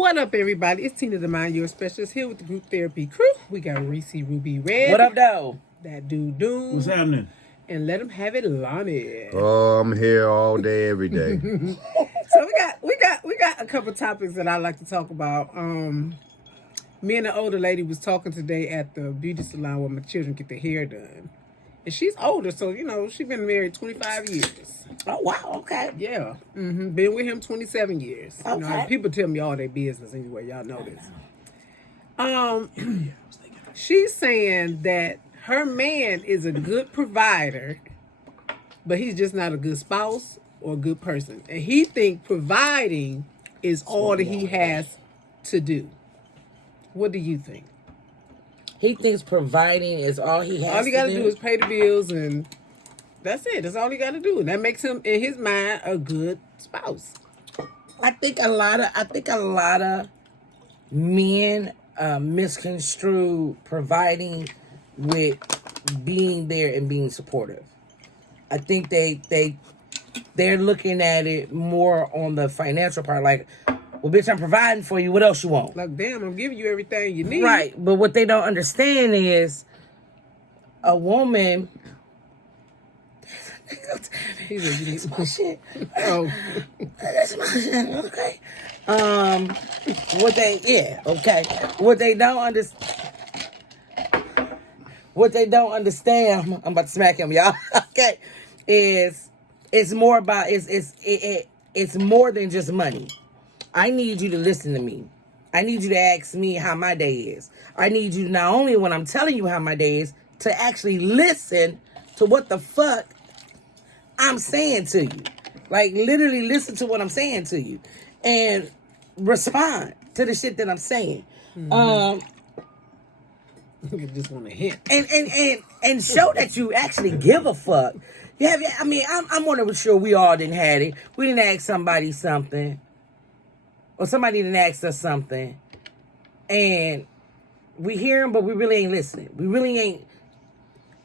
What up, everybody? It's Tina the Mind, your specialist, here with the group therapy crew. We got Reese Ruby Red. What up, though? That dude Doom. What's happening? And let him have it, Lonnie. Oh, I'm here all day, every day. So we got a couple topics that I like to talk about. Me and the older lady was talking today at the beauty salon where my children get their hair done. And she's older, so, she's been married 25 years. Oh, wow, okay. Yeah. Been with him 27 years. Okay. People tell me all their business anyway. Y'all know this. She's saying that her man is a good provider, but he's just not a good spouse or a good person. And he think providing is all that he has to do. What do you think? He thinks providing is all he has to do. All he got to do is pay the bills, and that's it. That's all he got to do. And that makes him, in his mind, a good spouse. I think a lot of men misconstrue providing with being there and being supportive. I think they're looking at it more on the financial part, like, well, bitch, I'm providing for you. What else you want? Like, damn, I'm giving you everything you need. Right, but what they don't understand is a woman. He's a, That's my shit. oh, That's my shit. Okay. What they don't understand. I'm about to smack him, y'all. Okay, it's more about it's more than just money. I need you to listen to me. I need you to ask me how my day is. I need you not only when I'm telling you how my day is, to actually listen to what the fuck I'm saying to you. Like, literally listen to what I'm saying to you. And respond to the shit that I'm saying. you just want to hit. And show that you actually give a fuck. I'm wondering sure we all didn't have it. We didn't ask somebody something. Or somebody didn't ask us something. And we hear them, but we really ain't listening. We really ain't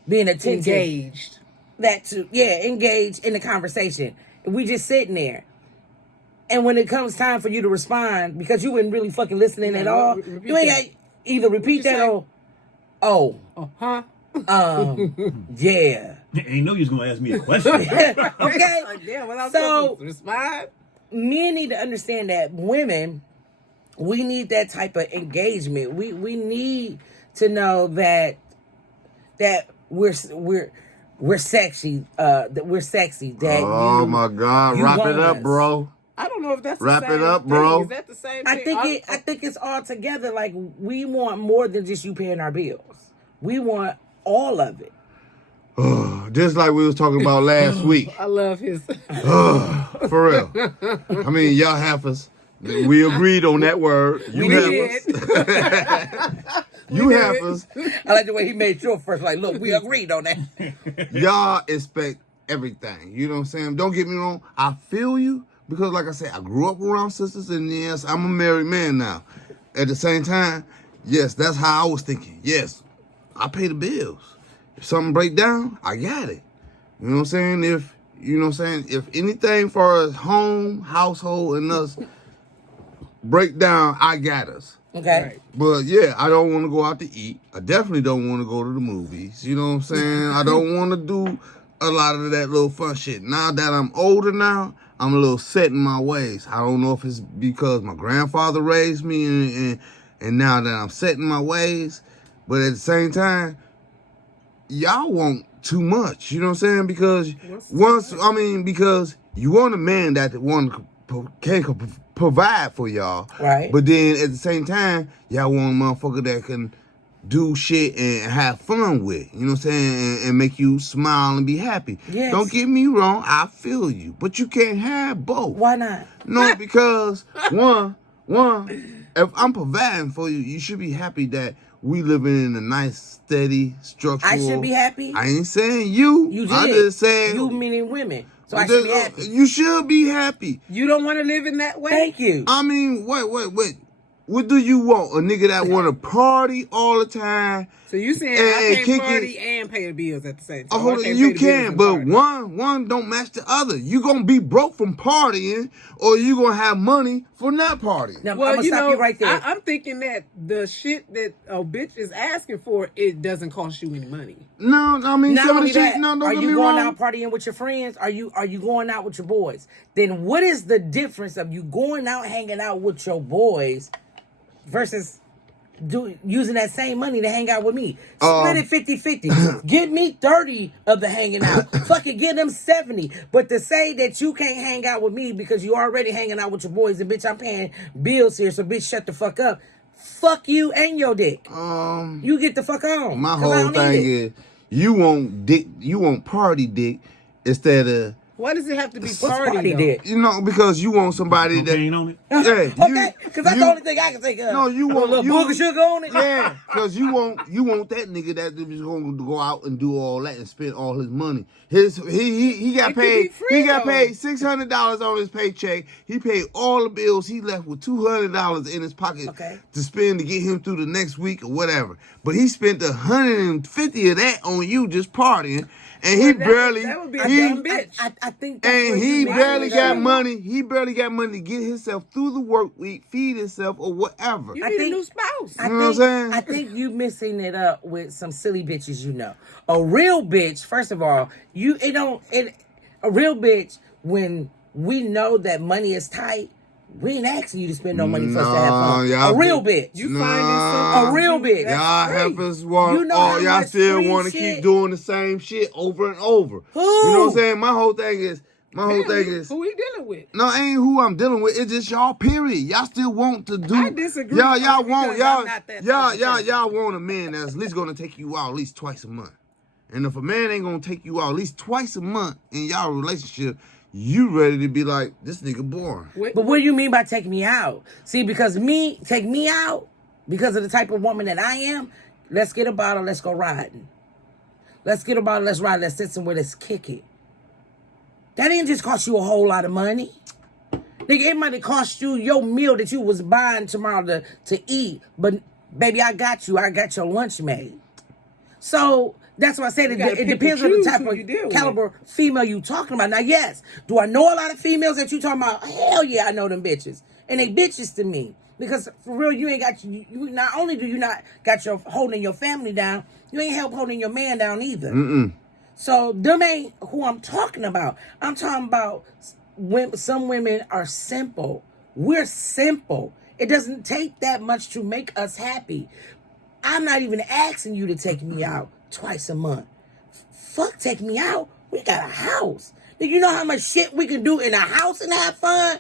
being attentive. Engaged. Engaged in the conversation. We just sitting there. And when it comes time for you to respond, because you weren't really fucking listening at all, you ain't got either repeat that or, yeah. I ain't know you was gonna ask me a question. Okay? Like, damn, what I'm supposed to respond? Men need to understand that women, we need that type of engagement. We need to know that we're sexy. That we're sexy. That Oh my God! Wrap it up, bro. I don't know if that's Wrap the same it up, thing. bro. Is that the same thing? I think it's all together. Like, we want more than just you paying our bills. We want all of it. Just like we was talking about last week. I love his. For real. I mean, y'all heifers. We agreed on that word. You heifers. You heifers. I like the way he made sure first. Like, look, we agreed on that. Y'all expect everything. You know what I'm saying? Don't get me wrong. I feel you. Because like I said, I grew up around sisters, and yes, I'm a married man now. At the same time, yes, that's how I was thinking. Yes, I pay the bills. If something break down, I got it. You know what I'm saying? If anything for us, home, household, and us break down, I got us. Okay. Right. But yeah, I don't want to go out to eat. I definitely don't want to go to the movies. You know what I'm saying? I don't want to do a lot of that little fun shit. Now that I'm older now, I'm a little set in my ways. I don't know if it's because my grandfather raised me and now that I'm set in my ways. But at the same time, y'all want too much. You know what I'm saying? Because because you want a man that can provide for y'all. Right. But then at the same time, y'all want a motherfucker that can do shit and have fun with, you know what I'm saying, and make you smile and be happy. Yes. Don't get me wrong, I feel you, but you can't have both. Why not? No, because one, if I'm providing for you, you should be happy that we living in a nice, steady, structural. I should be happy. I ain't saying you. You did. I just said you meaning women. So I should be happy. You should be happy. You don't want to live in that way? Thank you. I mean, wait. What do you want? A nigga that want to party all the time? So you saying And I kick can't it. party and pay the bills at the same time? Oh, I can't you pay the bills can, and but party. one don't match the other. You gonna be broke from partying, or you gonna have money for not partying. Now, I'm Well, gonna you stop know, you right there. I'm thinking that the shit that a bitch is asking for, it doesn't cost you any money. No, I mean Not some of only the shit. that, No, don't are get you me going wrong. out partying with your friends? Are you going out with your boys? Then what is the difference of you going out hanging out with your boys versus using that same money to hang out with me? Split it 50-50. Give me 30 of the hanging out. Fucking give them 70. But to say that you can't hang out with me because you already hanging out with your boys and bitch, I'm paying bills here, so bitch, shut the fuck up. Fuck you and your dick. You get the fuck on. My 'cause I whole don't need thing it. is you want dick, you want party dick instead of Why does it have to be What's party though? dick? because you want somebody that Cocaine on it. yeah, Okay, because that's the only thing I can think of. No, you Put want a little you, booger sugar on it. Yeah, because you want that nigga that is going to go out and do all that and spend all his money. He got It could paid. be free, He got though. paid $600 on his paycheck. He paid all the bills. He left with $200 in his pocket Okay. to spend to get him through the next week or whatever. But he spent 150 of that on you just partying, and he barely That would be a he dumb bitch. I think that's where and you he mix barely it got up. money. He barely got money to get himself through the work week, feed himself, or whatever. You I need think- a new spouse. I You know what I'm think, saying? I think you mixing it up with some silly bitches you know. A real bitch, first of all, a real bitch, when we know that money is tight, we ain't asking you to spend no money for us to have fun. y'all A real bitch. bitch. You Nah. finding something A real to do bitch. that's Y'all free. heifers want, You know how y'all much still free want to shit- keep doing the same shit over and over. Who? You know what I'm saying? My whole thing is, Who we dealing with? no, ain't who I'm dealing with. It's just y'all. Period. Y'all still want to do. I disagree, Y'all only want because I'm not that type of person. y'all want a man that's at least gonna take you out at least twice a month. And if a man ain't gonna take you out at least twice a month in y'all relationship, you ready to be like, this nigga boring. But what do you mean by take me out? See, because take me out, because of the type of woman that I am, let's get a bottle, let's go riding. Let's get a bottle, let's ride, let's sit somewhere, let's kick it. That didn't just cost you a whole lot of money. Nigga, it might have cost you your meal that you was buying tomorrow to eat. But, baby, I got you. I got your lunch made. So, that's why I said You gotta it pick depends and on the choose type who you deal of with. caliber female you talking about. Now, yes, do I know a lot of females that you talking about? Hell yeah, I know them bitches. And they bitches to me. Because, for real, you ain't got, you not only do you not got your holding your family down, you ain't help holding your man down either. So them ain't who I'm talking about. I'm talking about some women are simple. We're simple. It doesn't take that much to make us happy. I'm not even asking you to take me out twice a month. Fuck, take me out. We got a house. Do you know how much shit we can do in a house and have fun?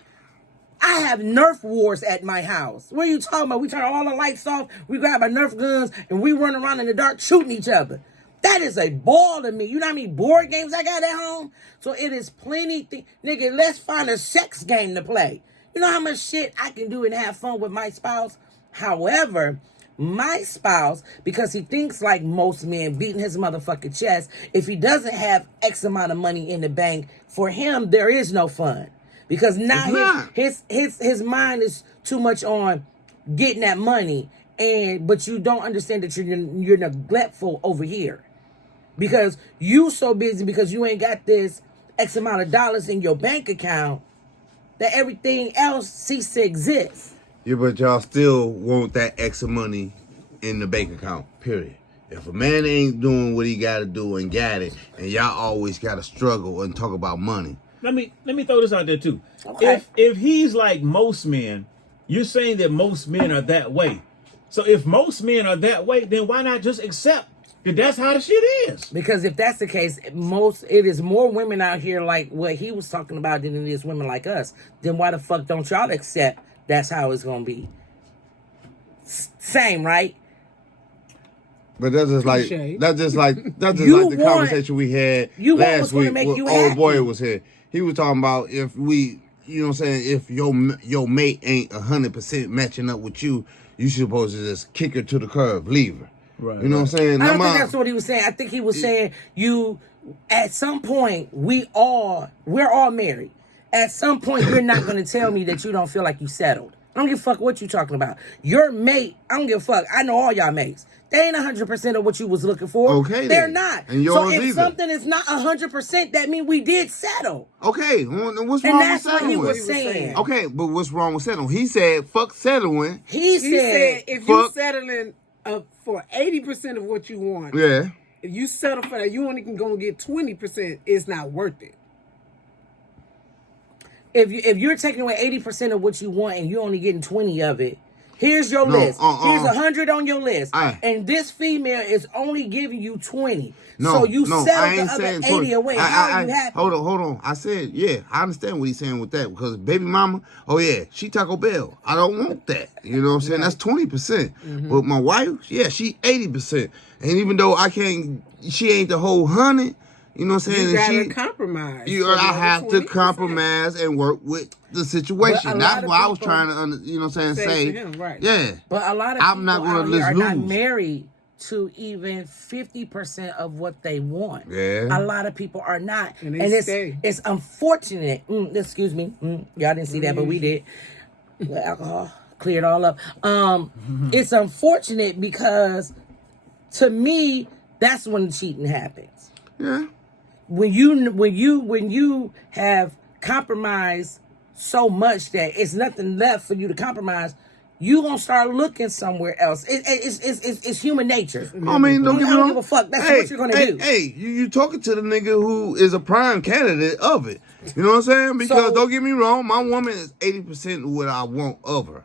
I have Nerf wars at my house. What are you talking about? We turn all the lights off, we grab our Nerf guns, and we run around in the dark shooting each other. That is a ball to me. You know how many board games I got at home? So it is plenty. Nigga, let's find a sex game to play. You know how much shit I can do and have fun with my spouse? However, my spouse, because he thinks like most men, beating his motherfucking chest, if he doesn't have X amount of money in the bank, for him, there is no fun. Because now his mind is too much on getting that money, but you don't understand that you're neglectful over here. Because you so busy because you ain't got this X amount of dollars in your bank account that everything else ceases to exist. Yeah, but y'all still want that extra money in the bank account, period. If a man ain't doing what he gotta do and got it, and y'all always gotta struggle and talk about money. Let me throw this out there too. Okay. If he's like most men, you're saying that most men are that way. So if most men are that way, then why not just accept that that's how the shit is? Because if that's the case, it is more women out here like what he was talking about than it is women like us. Then why the fuck don't y'all accept that's how it's gonna be? Same, right? But that's just like Touché. You the want- conversation we had you want last what's gonna week. make When you old happy. boy was here. He was talking about if we, you know what I'm saying, if your mate ain't 100% matching up with you, you supposed to just kick her to the curb, leave her. Right, You know what I'm saying? I don't I'm think out. that's what he was saying. I think he was saying at some point we're all married. At some point you're not gonna tell me that you don't feel like you settled. I don't give a fuck what you talking about. Your mate, I don't give a fuck. I know all y'all mates. They ain't 100% of what you was looking for. Okay, They're then. not. And yours so if either. something is not 100%, that means we did settle. Okay, what's And wrong with that's what he settling? was saying. Okay, but what's wrong with settling? He said, fuck settling. He He said said, if you fuck- settling for 80% of what you want, Yeah. if you settle for that, you only can go and get 20%. It's not worth it. if you're taking away 80% of what you want and you're only getting 20 of it, here's your No, list. Here's 100 on your list. Aye. And this female is only giving you 20. No, so you no, I settled ain't the other saying 80 away. How are you happy? Hold on. I said, yeah, I understand what he's saying with that because baby mama, oh yeah, she Taco Bell. I don't want that. You know what I'm saying? That's 20%. But my wife, yeah, she 80%. And even though she ain't the whole 100. You know what I'm saying? You And gotta compromise. I for the other have to 20%. compromise and work with the situation. But a That's lot of what I was people trying to, you know what I'm saying? say to him, right. Yeah. But a lot of I'm people not gonna out here just are not lose. married to even 50% of what they want. Yeah. A lot of people are not. And they stay. it's unfortunate. Excuse me. Y'all didn't see that, but we did. With alcohol, cleared all up. It's unfortunate because to me, that's when cheating happens. Yeah. When you have compromised so much that it's nothing left for you to compromise, you gonna start looking somewhere else. It's human nature. I mean, don't get me I don't wrong. give a fuck. That's what you're gonna do. Hey, you talking to the nigga who is a prime candidate of it. You know what I'm saying? Because So- don't get me wrong, my woman is 80% what I want of her.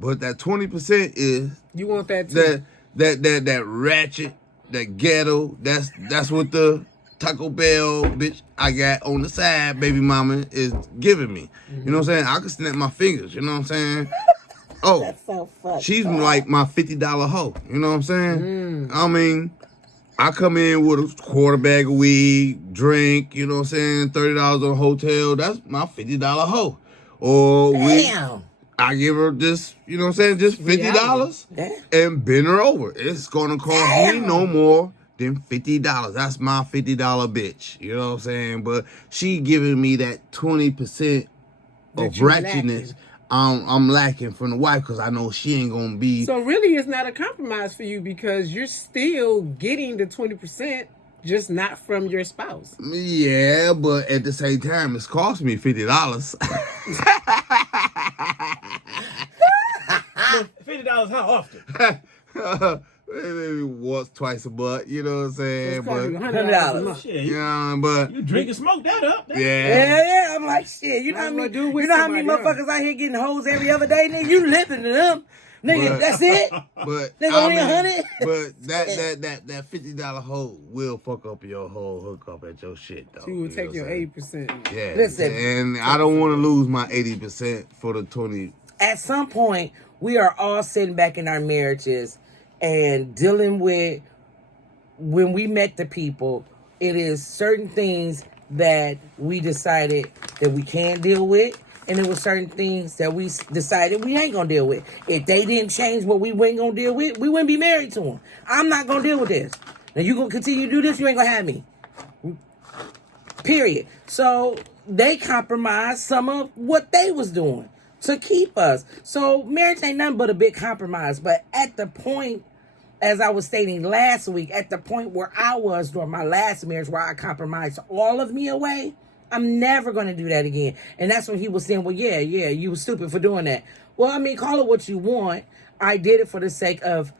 But that 20% is You want that too. that ratchet, that ghetto, that's what the Taco Bell bitch I got on the side, baby mama, is giving me. You know what I'm saying? I can snap my fingers, you know what I'm saying? Oh, That's so fucked. she's like my $50 hoe. You know what I'm saying? I mean, I come in with a quarter bag of weed, drink, you know what I'm saying? $30 on a hotel. That's my $50 hoe. Or Damn. I give her this, you know what I'm saying? Just $50 Damn. and bend her over. It's gonna cost me no more than $50. That's my $50 bitch. You know what I'm saying? But she giving me that 20% That of you ratchetness. lacking. I'm lacking from the wife because I know she ain't gonna be. So really, it's not a compromise for you because you're still getting the 20%, just not from your spouse. Yeah, but at the same time, it's cost me $50. $50 how often? Maybe once, twice a month. You know what I'm saying? It's cost you But $100 a month. Shit, yeah, but you drink and smoke that up. yeah. Yeah, I'm like, shit. You know Might how as many, well do it with you know how many somebody else. motherfuckers out here getting hoes every other day, nigga? You listening to them. Nigga, But- that's it? But Nigga, I only mean, 100? But that $50 hoe will fuck up your whole hookup at your shit though. She will You know take what your I'm saying? 80%. Yeah. Listen. And I don't want to lose my 80% for the 20. At some point, we are all sitting back in our marriages and dealing with when we met the people, it is certain things that we decided that we can't deal with. And there were certain things that we decided we ain't gonna deal with. If they didn't change what we weren't gonna deal with, we wouldn't be married to them. I'm not gonna deal with this. Now you gonna continue to do this, you ain't gonna have me. Period. So they compromised some of what they was doing to keep us. So marriage ain't nothing but a big compromise. But at the point, as I was stating last week, at the point where I was during my last marriage where I compromised all of me away, I'm never going to do that again. And that's when he was saying, well, yeah, you were stupid for doing that. Well, I mean, call it what you want. I did it for the sake of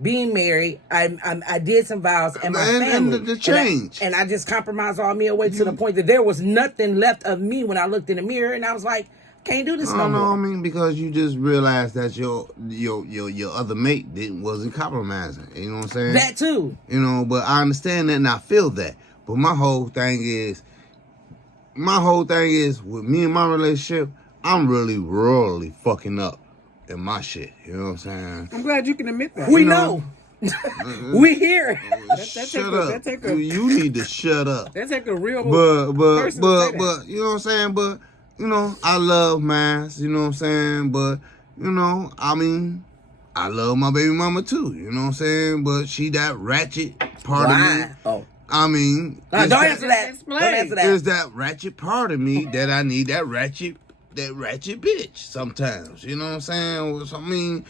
being married. I did some vows and my And family. the change. And I just compromised all me away to the point that there was nothing left of me when I looked in the mirror and I was like, can't do this I no don't know. I more. mean, because you just realized that your other mate wasn't compromising. You know what I'm saying? That too. You know, but I understand that and I feel that. But my whole thing is with me and my relationship, I'm really royally fucking up in my shit. You know what I'm saying? I'm glad you can admit that. We You know. know. We here. Shut up. You need to shut up. That's like a real But person to say that. you know what I'm saying? But you know, I love mines, you know what I'm saying? But you know, I mean, I love my baby mama too, you know what I'm saying? But she that ratchet part of Why? me. Oh. I mean, No, it's don't that- answer that. Don't Explain. answer that. There's that ratchet part of me that I need that ratchet that ratchet bitch sometimes. You know what I'm saying? I mean,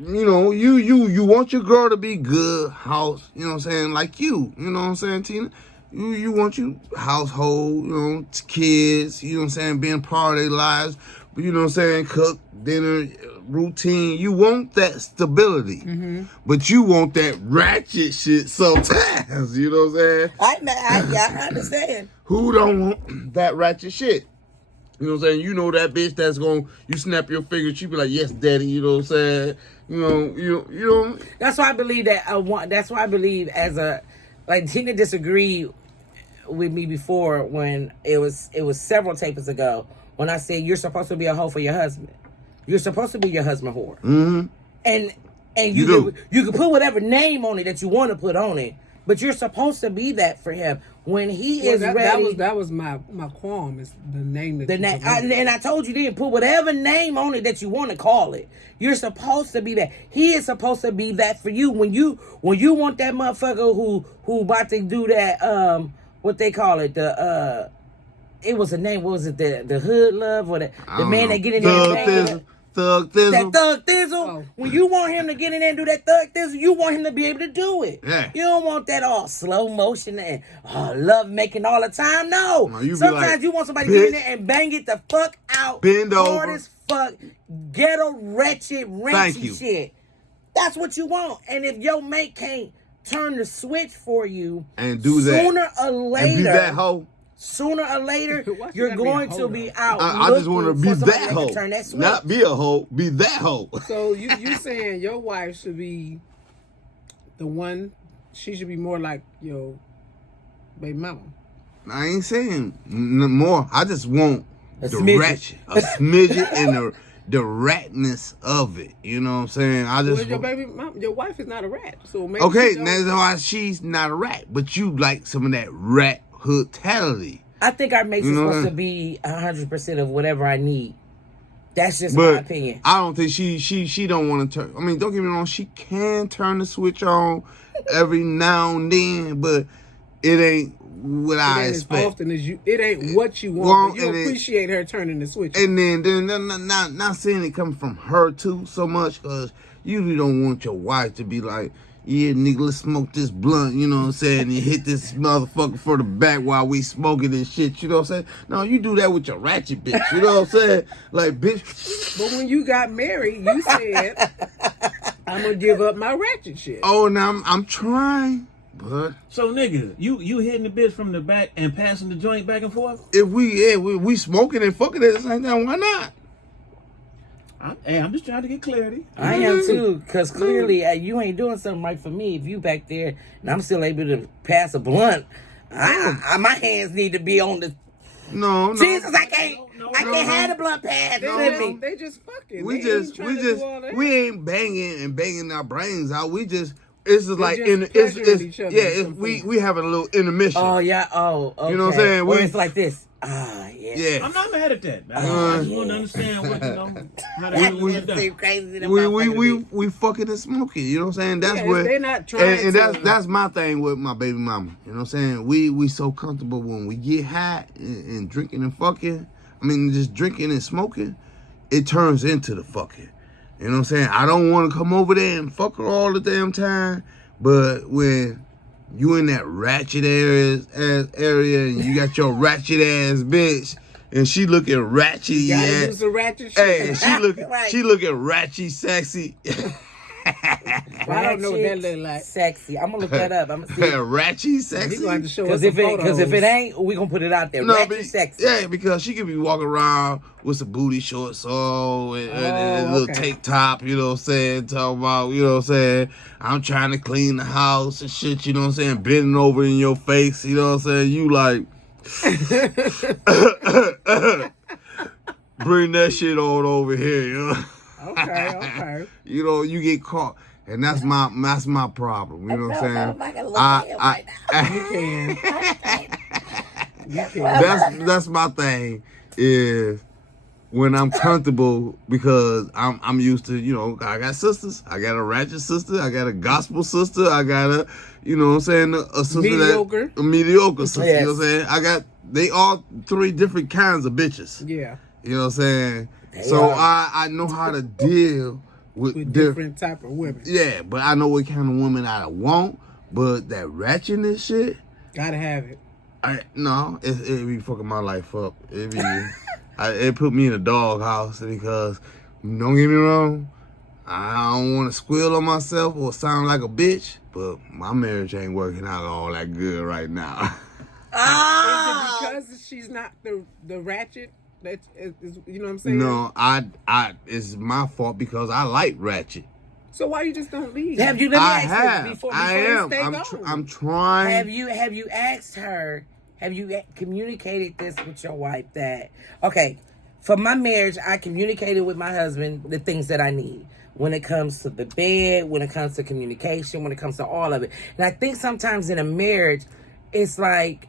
you know, you want your girl to be good house, you know what I'm saying, like you know what I'm saying, Tina? You want your household, you know, kids, you know what I'm saying, being part of their lives, but you know what I'm saying, cook, dinner, routine. You want that stability, but you want that ratchet shit sometimes, you know what I'm saying? I understand. Who don't want that ratchet shit? You know what I'm saying? You know that bitch that's you snap your finger, she be like, yes, daddy, you know what I'm saying? You know. That's why I believe that's why I believe like Tina disagreed with me before when it was several tapes ago when I said you're supposed to be a hoe for your husband. You're supposed to be your husband whore. Mm-hmm. And you can put whatever name on it that you want to put on it, but you're supposed to be that for him when he is ready. That was my qualm is the name that and I told you then, put whatever name on it that you want to call it. You're supposed to be that. He is supposed to be that for you. When you want that motherfucker who about to do that what they call it, it was a name, what was it, the hood love or the man that get in there Thug Thizzle. that thug thizzle. Oh. When you want him to get in there and do that thug thizzle, you want him to be able to do it. Yeah. You don't want that all slow motion and love making all the time. No. No, you be Sometimes like, you want somebody to get in there and bang it the fuck out. Bend hard over. as fuck. Ghetto, wretched, Thank you. renty shit. That's what you want. And if your mate can't turn the switch for you And do that. sooner or later, And be that hoe. sooner or later, Why you're you gotta be a going hoe, to be though? out. I just want to looking be for somebody that can hoe. Turn that switch. Not be a hoe, be that hoe. So you saying your wife should be the one? She should be more like your baby mama. I ain't saying more. I just want A the smidget. ratchet, a smidget, and the ratness of it. You know what I'm saying? I Well, just your baby mama, your wife is not a rat, so maybe okay. she don't- That's why she's not a rat, but you like some of that rat hoodtality. I think our mate's You know supposed what? to be 100% of whatever I need. That's just But my opinion. I don't think she don't want to turn. I mean, don't get me wrong. She can turn the switch on every now and then, but it ain't what It I ain't as expect. often as you. It ain't what you Well, want. But you and it- appreciate her turning the switch. And then not saying it coming from her too so much, because you really don't want your wife to be like, yeah, nigga, let's smoke this blunt, you know what I'm saying, and hit this motherfucker for the back while we smoking this shit, you know what I'm saying? No, you do that with your ratchet bitch, you know what I'm saying? Like, bitch, But when you got married, you said, "I'm gonna give up my ratchet shit." oh, now I'm trying, but So nigga, you hitting the bitch from the back and passing the joint back and forth? if we smoking and fucking at the same time, why not? I'm just trying to get clarity. I am too, because clearly you ain't doing something right for me if you back there and I'm still able to pass a blunt. My hands need to be on the. No. Jesus, I can't No, have the blunt pass. They just fucking. We They ain't trying to do all that. ain't banging our brains out. It's just like just in it's pleasuring each other yeah, at it's, some we point. having a little intermission. Oh yeah. Oh, okay. You know what I'm saying? Where We- it's like this. Yeah. yeah. I'm not mad at that. I just want to understand what how That to just get seem done. crazy. to We motherfucker to we fucking and smoking. You know what I'm saying? That's Yeah, what they're not trying and to- that's my thing with my baby mama. You know what I'm saying? We so comfortable when we get high and drinking and fucking. I mean, just drinking and smoking, it turns into the fucking. You know what I'm saying? I don't want to come over there and fuck her all the damn time, but when you in that ratchet area and you got your ratchet ass bitch and she looking ratchet Gotta do ass. some ratchet shit. Hey, and Right. she looking ratchet sexy. I don't know what that look like. Sexy. I'm gonna look that up. I'm gonna see. ratchet You sexy. gonna have to show Because us some if it photos. ain't, we gonna put it out there. No, Ratchet but, sexy. yeah, because she could be walking around with some booty shorts on and a little okay. tank top, you know what I'm saying? Talking about, you know what I'm saying? I'm trying to clean the house and shit, you know what I'm saying? Bending over in your face, you know what I'm saying? You like, bring that shit on over here, you know? Okay. You know, you get caught. And that's my problem, you know what I'm saying? I can look at him right You can. That's my thing is when I'm comfortable because I'm used to, you know, I got sisters. I got a ratchet sister. I got a gospel sister. I got a, you know what I'm saying, a sister Mediocre. a mediocre sister. Yes. You know what I'm saying? They all three different kinds of bitches. Yeah. You know what I'm saying? They So are. I know how to deal with with different. different type of women. Yeah, but I know what kind of woman I want. But that ratchetness shit, Gotta have it. it be fucking my life up. It put me in a doghouse because, don't get me wrong, I don't want to squeal on myself or sound like a bitch, but my marriage ain't working out all that good right now. Ah! Is it because she's not the ratchet? That is, you know what I'm saying? No, it's my fault because I like ratchet. So why you just don't leave? Have you? Let me I ask have. you before. I you am. stay I'm. gone. I'm trying. Have you asked her? Have you communicated this with your wife that okay, for my marriage, I communicated with my husband the things that I need when it comes to the bed, when it comes to communication, when it comes to all of it. And I think sometimes in a marriage, it's like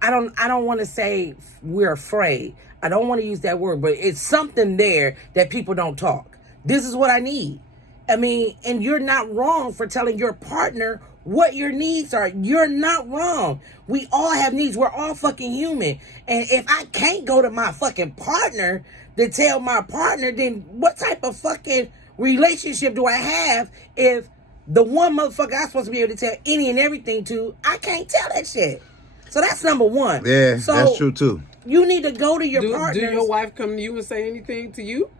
I don't want to say we're afraid. I don't want to use that word, but it's something there that people don't talk. This is what I need. I mean, and you're not wrong for telling your partner what your needs are. You're not wrong. We all have needs. We're all fucking human. And if I can't go to my fucking partner to tell my partner, then what type of fucking relationship do I have if the one motherfucker I'm supposed to be able to tell any and everything to, I can't tell that shit. So that's number one. Yeah, so that's true too. You need to go to your do partner. your wife come to you and say anything to you?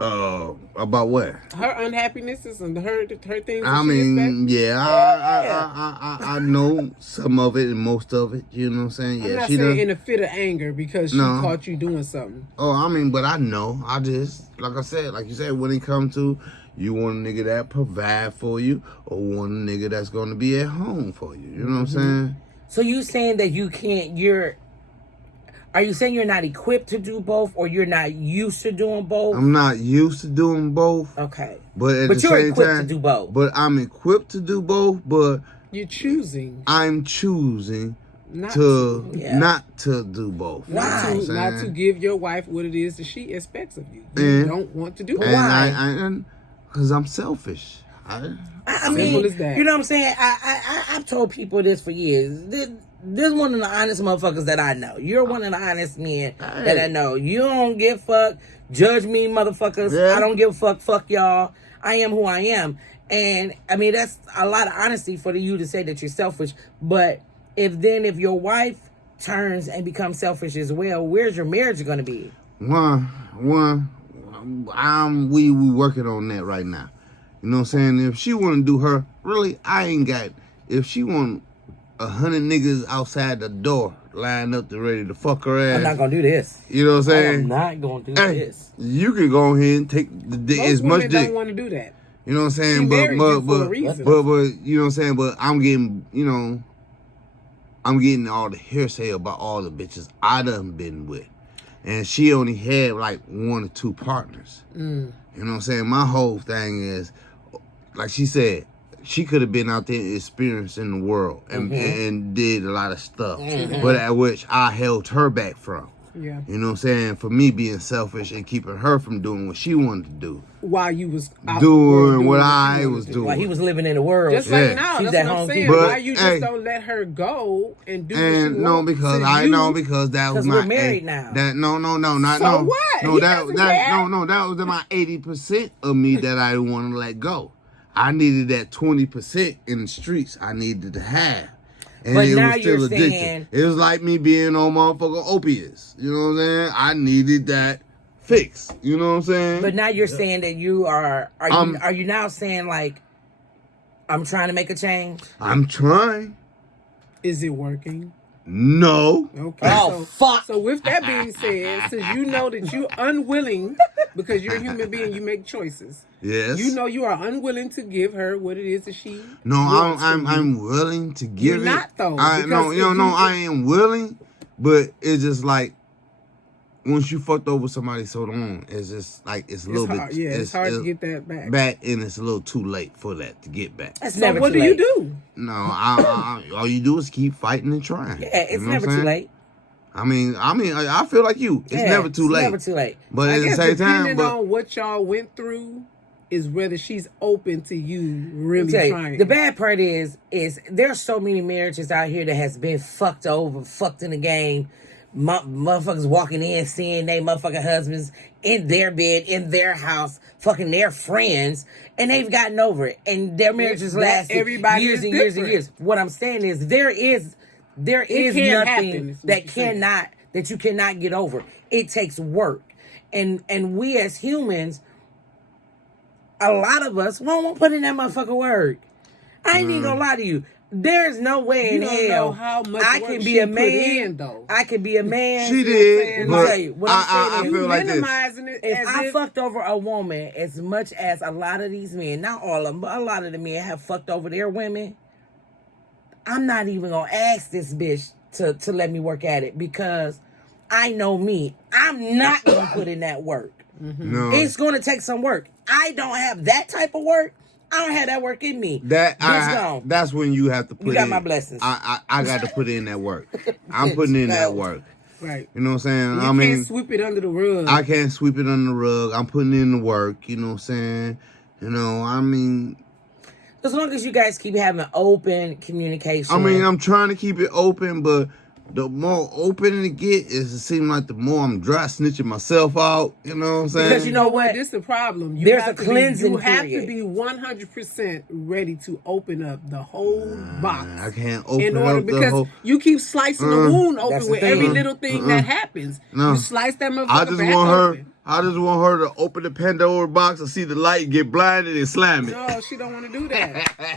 About what? Her unhappinesses and her things. I that she mean, expects? yeah, I know some of it and most of it. You know what I'm saying? I'm Yeah, not she saying does. in a fit of anger because she No. caught you doing something. Oh, I mean, but I know. I just, like I said, like you said, when it comes to you want a nigga that provide for you or want a nigga that's going to be at home for you. You know what I'm saying? So you saying that you can't, are you saying you're not equipped to do both or you're not used to doing both? I'm not used to doing both, Okay. but at But the you're same equipped time, to do both. But I'm equipped to do both, but You're choosing I'm choosing not to Yeah. not to do both. You know what Why? I'm not to saying? give your wife what it is that she expects of you. You And- don't want to do But it. And why? because I'm selfish. I Simple mean, as that. you know what I'm saying? I've told people this for years. This one of the honest motherfuckers that I know. You're one of the honest men that I know. You don't give fuck. Judge me, motherfuckers. Yeah. I don't give a fuck. Fuck y'all. I am who I am. And I mean, that's a lot of honesty for you to say that you're selfish. But if your wife turns and becomes selfish as well, where's your marriage going to be? We working on that right now. You know what I'm saying? If she want to do her, really, I ain't got. If she want 100 niggas outside the door lined up to ready to fuck her ass, I'm not going to do this. you know what I'm saying? I'm not going to do Hey, this. you can go ahead and take the dick, Most as much women dick. don't want to do that. You know what I'm saying? She But married you for a reason. you know what I'm saying? But I'm getting, I'm getting all the hearsay about all the bitches I done been with. And she only had like 1 or 2 partners. Mm. You know what I'm saying? My whole thing is, like she said, she could have been out there experiencing the world and did a lot of stuff. But at which I held her back from. Yeah. You know what I'm saying? For me being selfish and keeping her from doing what she wanted to do. While you was out in the world Doing what you I wanted was to do. doing. While he was living in the world. Just Yeah. like now, She's that's at what I'm home saying. keeping. Why you just Hey. don't let her go and do what And she no, wants because to I you? know because that was 'Cause my we're married now. That no, not So no. what? No, He that doesn't care. no, that was my 80% of me that I didn't want to let go. I needed that 20% in the streets. I needed to have. And But it now was still you're addicted. saying- It was like me being on motherfucking opiates. You know what I'm saying? I needed that fix. You know what I'm saying? But now you're saying that you are you now saying like, I'm trying to make a change? I'm trying. Is it working? No. Okay. Oh, fuck. So with that being said, since you know that you're unwilling, because you're a human being, you make choices. Yes. You know you are unwilling to give her what it is that she No, wants from you. I'm willing to give You're it. not, though, I because no, if you- I am willing, but it's just like once you fucked over somebody so long, it's just like it's a little hard. bit. Yeah, it's hard to get that back. and it's a little too late for that to get back. That's So never what too do you late. do? No, all you do is keep fighting and trying. Yeah, it's You know what never I'm too saying? late. I mean, I feel like you. It's Yeah, never too late. Never too late. But I at the guess same depending time, on what y'all went through is whether she's open to you really Tell you, trying. the bad part is there's so many marriages out here that has been fucked over, fucked in the game, Motherfuckers walking in, seeing they motherfucking husbands in their bed, in their house, fucking their friends, and they've gotten over it. And their marriages That last everybody years is and years and different. years. What I'm saying is there is can't happen, nothing is what that you're saying. that you cannot get over. It takes work. And we as humans, a lot of us won't put in that motherfucking work. I ain't even gonna lie to you. There's no way You in don't hell know how much I work can be she a put man. in, though. I can be a man. She what I'm did, saying? but Let me tell you, what I'm saying I is, feel like this. minimizing it if as I if fucked over a woman as much as a lot of these men, not all of them, but a lot of the men have fucked over their women, I'm not even gonna ask this bitch to let me work at it because I know me. I'm not gonna put in that work. No, It's gonna take some work. I don't have that type of work. I don't have that work in me. Bitch gone. that's when you have to put. You got in, my blessings. I got to put in that work. I'm putting in that work. right. You know what I'm saying? You I can't mean, sweep it under the rug. I can't sweep it under the rug. I'm putting in the work. You know what I'm saying? You know, I mean, As long as you guys keep having open communication. I'm trying to keep it open, but the more open it get, it seems like the more I'm dry snitching myself out. You know what I'm saying? Because you know what? This is the problem. You There's have a to cleansing You have to period. be 100% ready to open up the whole box. I can't open in order up the because whole. you keep slicing the wound That's open the with thing. every little thing that happens. No. You slice that motherfucker I just back want her. open. I just want her to open the Pandora box and see the light, get blinded, and slam it. No, she don't want to do that.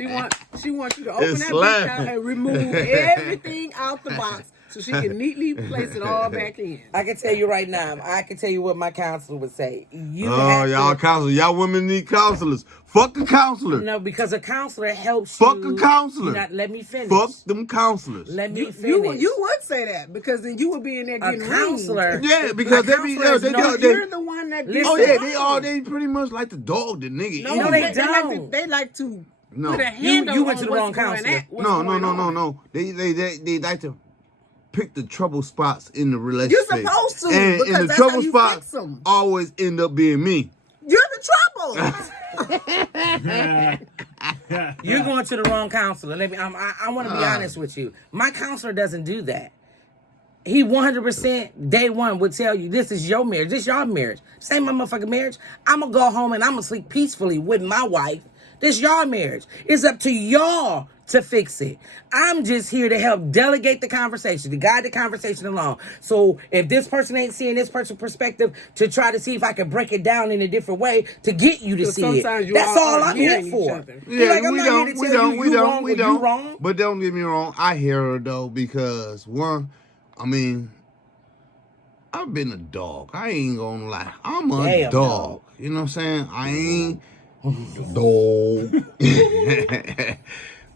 She wants you to open It's that slime. bitch out and remove everything out the box so she can neatly place it all back in. I can tell you right now. I can tell you what my counselor would say. You Oh, have y'all to, counselors, y'all women need counselors. Fuck the counselor. no, because a counselor helps Fuck you. a counselor. You not, let me finish. Fuck them counselors. Let me You finish. would say that because then you would be in there a getting counselor. ringed. Yeah, because they be counselor is not- You're the one that gets Oh Listen. yeah, they pretty much like the dog, the nigga. No, No, eat they it. don't. They like to No. put a You handle went on to the what's wrong going counselor. at- what's going on. No. They like to pick the trouble spots in the relationship. You're supposed to, and because the that's trouble how you spots fix 'em. always end up being me. You're the trouble. You're going to the wrong counselor. I want to be honest with you. My counselor doesn't do that. He 100% day one would tell you this is your marriage. This your marriage. Same my motherfucking marriage. I'm going to go home and I'm going to sleep peacefully with my wife. This your marriage. It's up to y'all to fix it. I'm just here to help delegate the conversation, to guide the conversation along. So if this person ain't seeing this person's perspective, to try to see if I can break it down in a different way to get you to So see sometimes it. you That's all all are I'm here hearing each for. other. You're like, I'm not here to tell you wrong or you don't. wrong. But don't get me wrong, I hear her though because one, I mean, I've been a dog. I ain't gonna lie. I'm a Damn dog. You know what I'm saying? I ain't dog.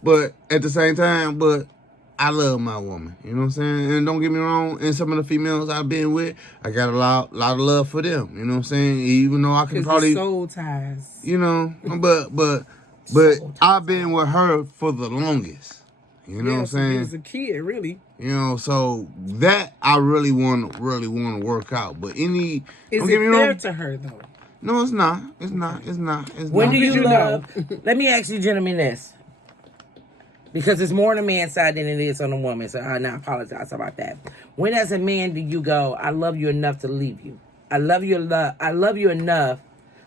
But at the same time, I love my woman. You know what I'm saying? And don't get me wrong, and some of the females I've been with, I got a lot of love for them. You know what I'm saying? Even though I can Because probably the soul ties. you know, but I've been with her for the longest. You know what I'm saying? He was a kid, really. You know, so that I really want to work out. But Is don't it get me fair wrong. to her, though? No, it's not. It's not. When do did you you love? Let me ask you, gentlemen, this. Because it's more on the man's side than it is on the woman. So I apologize about that. When as a man do you go, I love you enough to leave you? I love you enough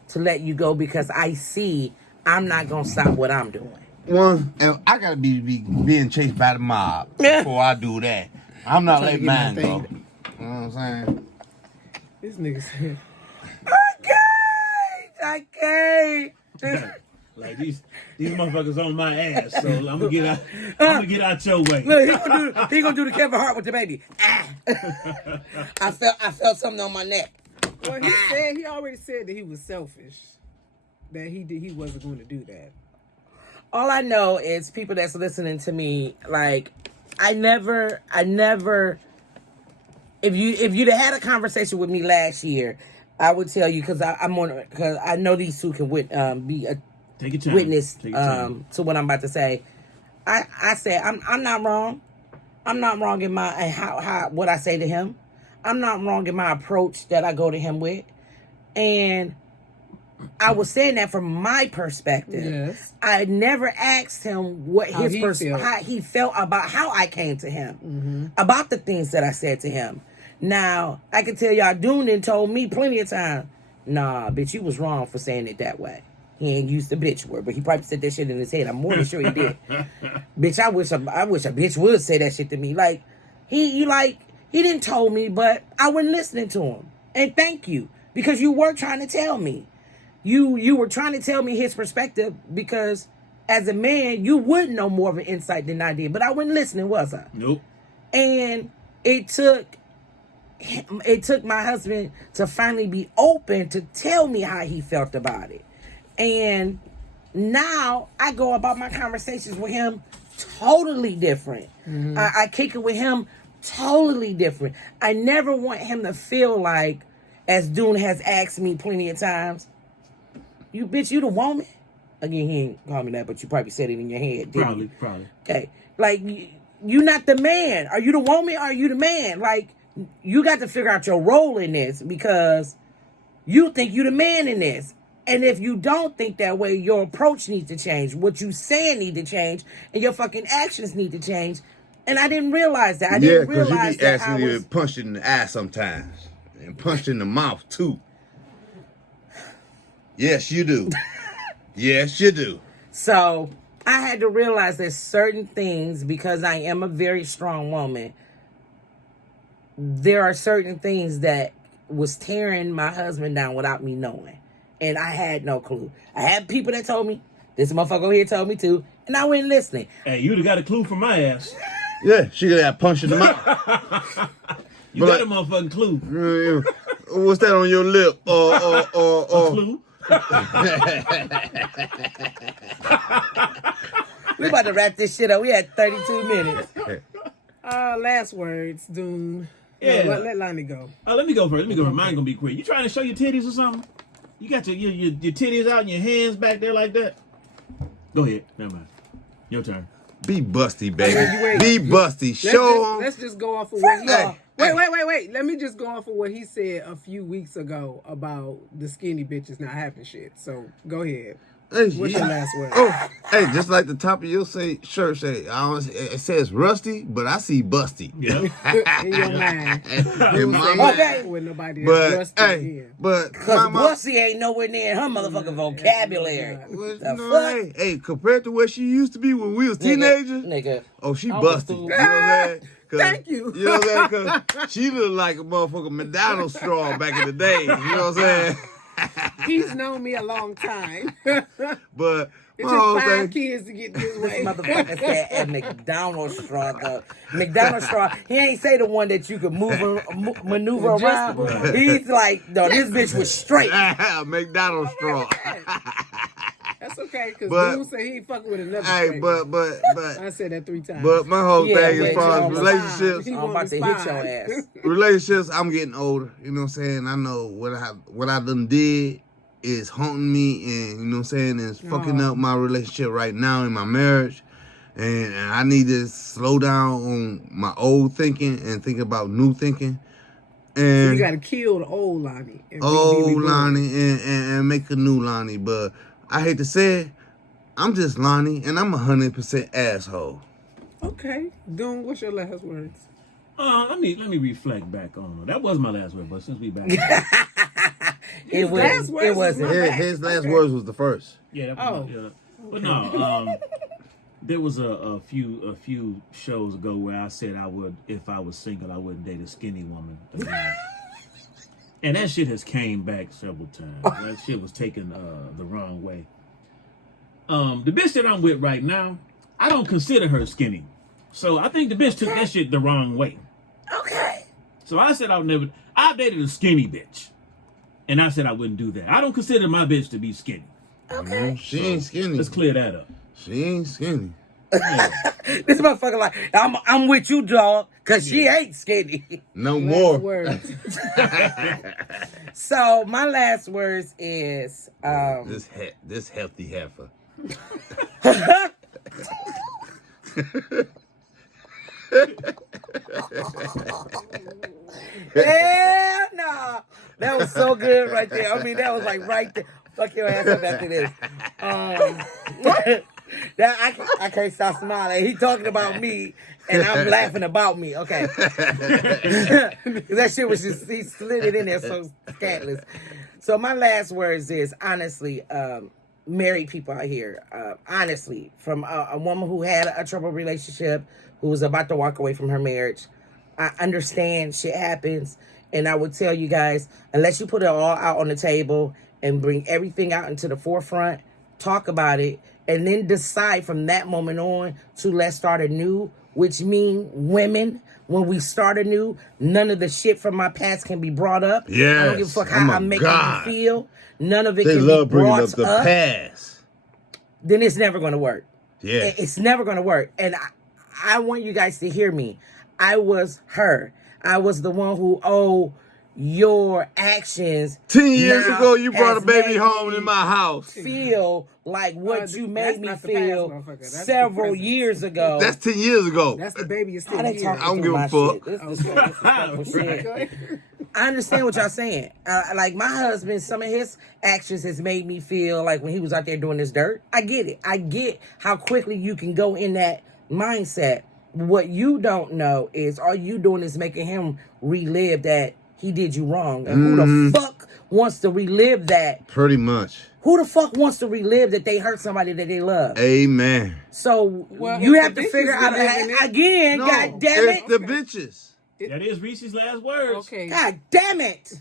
to let you go because I see I'm not going to stop what I'm doing. One, and I gotta be being chased by the mob before I do that. I'm not letting mine go. You know what I'm saying? This nigga said, I can't. Like these motherfuckers on my ass, so I'm gonna get out your way. Look, he gonna do the Kevin Hart with the baby. Ah. I felt something on my neck. well, he already said that he was selfish. That he wasn't going to do that. All I know is people that's listening to me, like, I never, if you'd have had a conversation with me last year, I would tell you, because I know these two can be a Take your time. witness Take your time. to what I'm about to say. I said I'm not wrong. I'm not wrong in my how what I say to him. I'm not wrong in my approach that I go to him with, and I was saying that from my perspective. Yes. I never asked him what How he felt. how he felt about how I came to him, about the things that I said to him. Now, I can tell y'all, Dune done told me plenty of times, nah, bitch, you was wrong for saying it that way. He ain't used the bitch word, but he probably said that shit in his head. I'm more than sure he did. Bitch, I wish a bitch would say that shit to me. Like, he didn't told me, but I wasn't listening to him. And thank you, because you were trying to tell me. You were trying to tell me his perspective, because as a man, you would know more of an insight than I did. But I wasn't listening, was I? Nope. And it took my husband to finally be open to tell me how he felt about it. And now I go about my conversations with him totally different. I kick it with him totally different. I never want him to feel like, as Dune has asked me plenty of times, you bitch, you the woman? Again, he ain't called me that, but you probably said it in your head, didn't you? Probably. Okay. Like, you not the man. Are you the woman or are you the man? Like, you got to figure out your role in this, because you think you the man in this. And if you don't think that way, your approach needs to change. What you saying need to change, and your fucking actions need to change. And I didn't realize that. I didn't because you realize be that asking you to punch in the ass sometimes. And punched in the mouth, too. Yes, you do. Yes, you do. So I had to realize that certain things, because I am a very strong woman, there are certain things that was tearing my husband down without me knowing. And I had no clue. I had people that told me, this motherfucker over here told me to, and I wasn't listening. Hey, you'd have got a clue from my ass. Yeah, she got that punch in the mouth. You got a motherfucking clue. What's that on your lip? A clue? We about to wrap this shit up. We had 32 minutes. Last words, Dune. Yeah. No, let Lonnie go. Let me go first. Mine gonna be quick. You trying to show your titties or something? You got your titties out and your hands back there like that? Go ahead. Never mind. Your turn. Be busty, baby. Wait. Be busty. Show them. Let's just go off of what he. Hey. Wait. Let me just go off of what he said a few weeks ago about the skinny bitches not having shit. So go ahead. Hey, What's your last word? Oh, hey, just like the top of your shirt say, it says rusty, but I see busty. Yeah. In your mind. In my mind. Okay. With nobody But else hey, but Because my pussy ain't nowhere near her motherfucking vocabulary. well, The no, fuck? hey, compared to where she used to be when we was teenagers, Nigga. oh, she I was busty. through. You know what I'm saying? Thank you. You know what I'm saying? Because she looked like a motherfucking McDonald's straw back in the day. You know what I'm saying? He's known me a long time. But It my took whole 5 thing, kids to get this way. Motherfucker said a McDonald's straw, though. McDonald's straw. He ain't say the one that you could maneuver around. Adjustable. He's like, no, this bitch was straight. McDonald's straw. That's okay, because But- Dude said he ain't fucking with another Hey, straight but one. I said that 3 times. But my whole Yeah, thing but as far you as know, relationships, He I'm won't about to hit your respond. ass. relationships, I'm getting older. You know what I'm saying? I know what I done did is haunting me, and you know what I'm saying, it's fucking up my relationship right now in my marriage. And I need to slow down on my old thinking and think about new thinking. So And you got to kill the old Lonnie. And old reborn. Lonnie and make a new Lonnie. But I hate to say it, I'm just Lonnie, and I'm 100% asshole. Okay. Dune, what's your last words? Let me reflect back on it. That was my last word, but since we back, It last words wasn't. was my- His last Okay. words was the first. yeah, that Oh. was yeah. But no, there was a few shows ago where I said I would, if I was single, I wouldn't date a skinny woman again. And that shit has came back several times. That shit was taken the wrong way. The bitch that I'm with right now, I don't consider her skinny. So I think the bitch took that shit the wrong way. Okay. So I said I dated a skinny bitch. And I said I wouldn't do that. I don't consider my bitch to be skinny. Okay. She ain't skinny. Let's clear that up. She ain't skinny. This motherfucker like, I'm with you, dog, because she ain't skinny. No Last more. words. So my last words is This hefty heifer. hell no. That was so good right there. I mean, that was like right there. Fuck your ass up after this. I can't stop smiling. He talking about me, and I'm laughing about me. Okay, that shit was just he slid it in there so scandalous. So my last words is honestly, married people out here, honestly, from a woman who had a troubled relationship, who was about to walk away from her marriage. I understand shit happens, and I would tell you guys, unless you put it all out on the table and bring everything out into the forefront, talk about it, and then decide from that moment on to let's start anew, which mean women, when we start anew, none of the shit from my past can be brought up. I don't give a fuck how I'm making you feel. None of it They can love be bringing brought up the past. Then it's never going to work. Yeah. It's never going to work. And I want you guys to hear me. I was her. I was the one who, your actions 10 years now ago, you brought a has baby made home me in my house. feel like what you made that's me not the feel past, motherfucker. That's the several present. years ago. That's 10 years ago. That's the baby is still I done here. talking I don't through give a my fuck. shit. This disrespectful shit. Okay. I understand what y'all saying. Like my husband, some of his actions has made me feel like when he was out there doing this dirt. I get it. I get how quickly you can go in that mindset. What you don't know is all you doing is making him relive that he did you wrong. And who the fuck wants to relive that? Pretty much. Who the fuck wants to relive that they hurt somebody that they love? Amen. So Well, you if have the to bitch figure is out reliving it- again. No, God damn it! it's the bitches. That is Reese's last words. Okay. God damn it!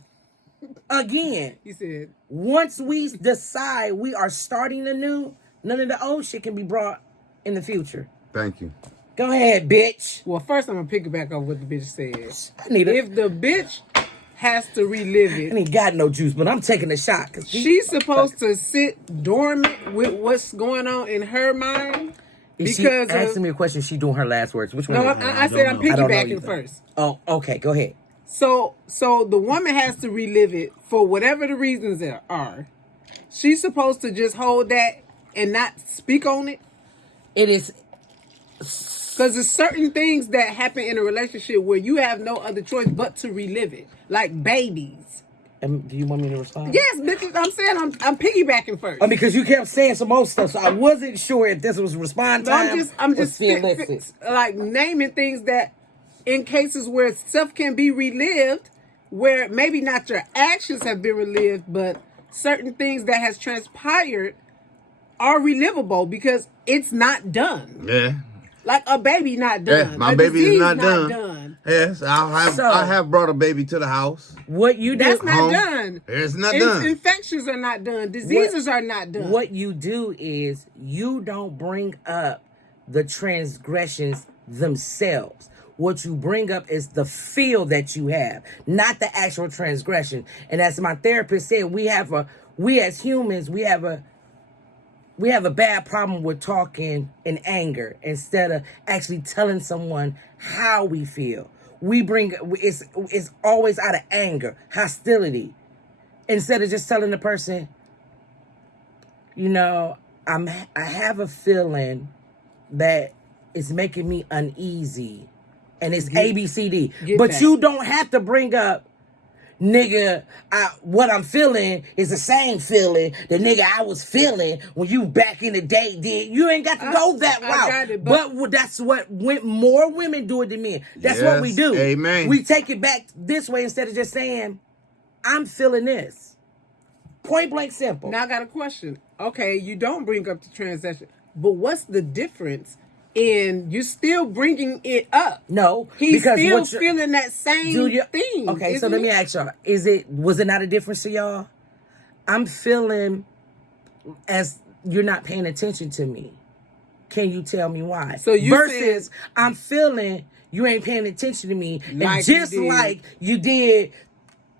Again. He said, Once we decide we are starting anew, none of the old shit can be brought in the future. Thank you. Go ahead, bitch. well, first I'm going to piggyback off what the bitch said. I need If the bitch has to relive I it, ain't got no juice, but I'm taking a shot. Cause she's supposed to sit dormant with what's going on in her mind. Is because she asking me a question? She doing her last words. Which one? No, is it? I said I'm don't know. I don't know piggybacking either. first. Oh, okay. Go ahead. So the woman has to relive it for whatever the reasons there are. She's supposed to just hold that and not speak on it. It is. Because there's certain things that happen in a relationship where you have no other choice but to relive it. Like babies. Do you want me to respond? Yes, bitches, I'm saying I'm piggybacking first. Because you kept saying some old stuff, so I wasn't sure if this was respond No, time. I'm or just feeling like naming things that in cases where stuff can be relived, where maybe not your actions have been relived, but certain things that has transpired are relivable because it's not done. Yeah. Like a baby not done. Yeah, my A baby is disease not done. Yes, I have brought a baby to the house. What you do? That's not Home. done. It's not done. Infections are not done. Diseases are not done. What you do is you don't bring up the transgressions themselves. What you bring up is the feel that you have, not the actual transgression. And as my therapist said, we as humans, we have a bad problem with talking in anger instead of actually telling someone how we feel. It's always out of anger, hostility, instead of just telling the person, I have a feeling that it's making me uneasy, and it's ABCD. But that. you don't have to bring up, nigga, what I'm feeling is the same feeling the nigga I was feeling when you back in the day did. You ain't got to go that I route. got it, but that's what more women do it than men. That's what we Yes, do. amen. We take it back this way instead of just saying, I'm feeling this. Point blank simple. Now I got a question. Okay, you don't bring up the transaction, but what's the difference in you still bringing it up? No, He's because still what you're- feeling that same thing. Okay, so isn't let he? me ask y'all: was it not a difference to y'all? I'm feeling as you're not paying attention to me. Can you tell me why? So you versus saying- I'm feeling you ain't paying attention to me, Like and just you did. like you did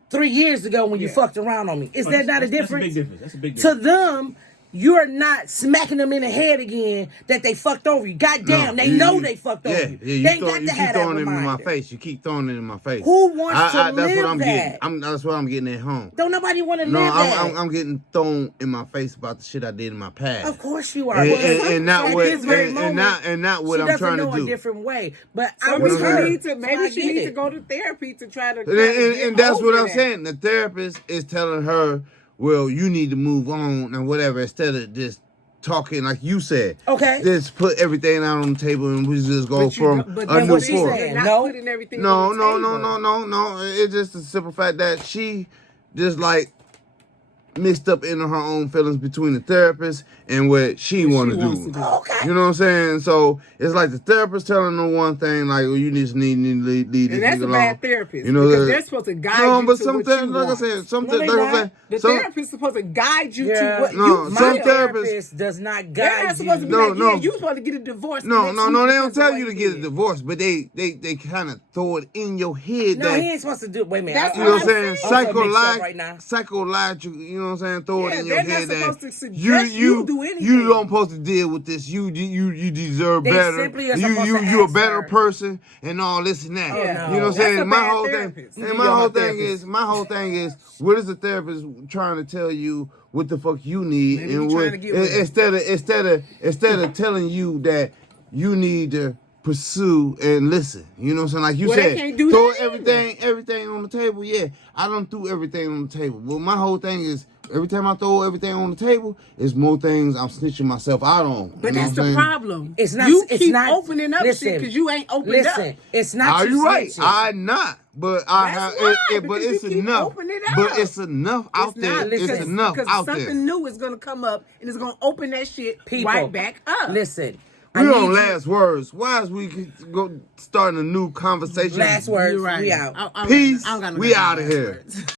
3 years ago when you Yeah. fucked around on me. Is that not a difference? That's a big To difference. them, you're not smacking them in the head again that they fucked over you. Goddamn, they know they fucked over you. Yeah, They ain't you got to keep have that throwing it in my reminder. face. You keep throwing it in my face. Who wants to that's live what I'm that? getting. That's what I'm getting at home. Don't nobody want to No, live that. I'm getting thrown in my face about the shit I did in my past. Of course you are. And, Well, and not at what this very and moment, not what she I'm doesn't trying know to do. a different way. But I Some was people her. need to. So I Maybe she get needs it. to go to therapy to try to. And that's what I'm that. saying. The therapist is telling her, well, you need to move on and whatever, instead of just talking like you said. Okay. Just put everything out on the table and we just go from but a then new what she form. said, not No. putting everything No, on the no, table. no. It's just the simple fact that she just like mixed up into her own feelings between the therapist and what she want to wants do. to do. Okay. You know what I'm saying? So it's like the therapist telling her one thing, like, well, you just need to leave this And that's nigga a alone. bad therapist. You know, because they're supposed to guide no, you but to some what therapists, you like I want. said, some No, they like I not. said, The some, therapist is supposed to guide you Yeah. to what No, you My some feel. therapist does not They're guide not supposed to be you. No, like, no. yeah, you supposed to get a divorce. no, next no, week no, they because don't of tell what you to he get a did. divorce, but they kind of throw it in your head No, that, he ain't supposed to do. Wait a minute. That's you know what I'm what saying? I'm I'm so mixed up Psychological, right now. psychological, you know what I'm saying? Throw it Yeah, in your they're not head that supposed to suggest you do anything. you don't supposed to deal with this. You deserve They better. simply are You supposed to you a ask better her. person and all this and that. Oh, Yeah. no. You know what I'm That's saying? a My bad whole therapist. thing, You and are my my whole thing is, what is the therapist trying to tell you what the fuck you need, Maybe and he what trying to get rid of instead of telling you that you need to pursue and listen. You know what I'm saying? Like you Well, they said, can't do throw that everything on the table. Yeah, I done threw everything on the table. Well, my whole thing is every time I throw everything on the table, it's more things I'm snitching myself out on. But you know that's what I'm the saying? problem. It's not. You it's keep not, opening up listen, shit because you ain't opened listen, up. it's not. Are you you right? snitching. I'm not, but I That's have. why, But because it's you keep enough. opening But up. it's enough out It's there. not It's Listen, enough because out something there. new is gonna come up and it's gonna open that shit People, right back up. Listen, We I on need you- last words. Why is we go starting a new conversation? Last words. You're right. We out. I don't Peace. got no We goddamn outta last here. words.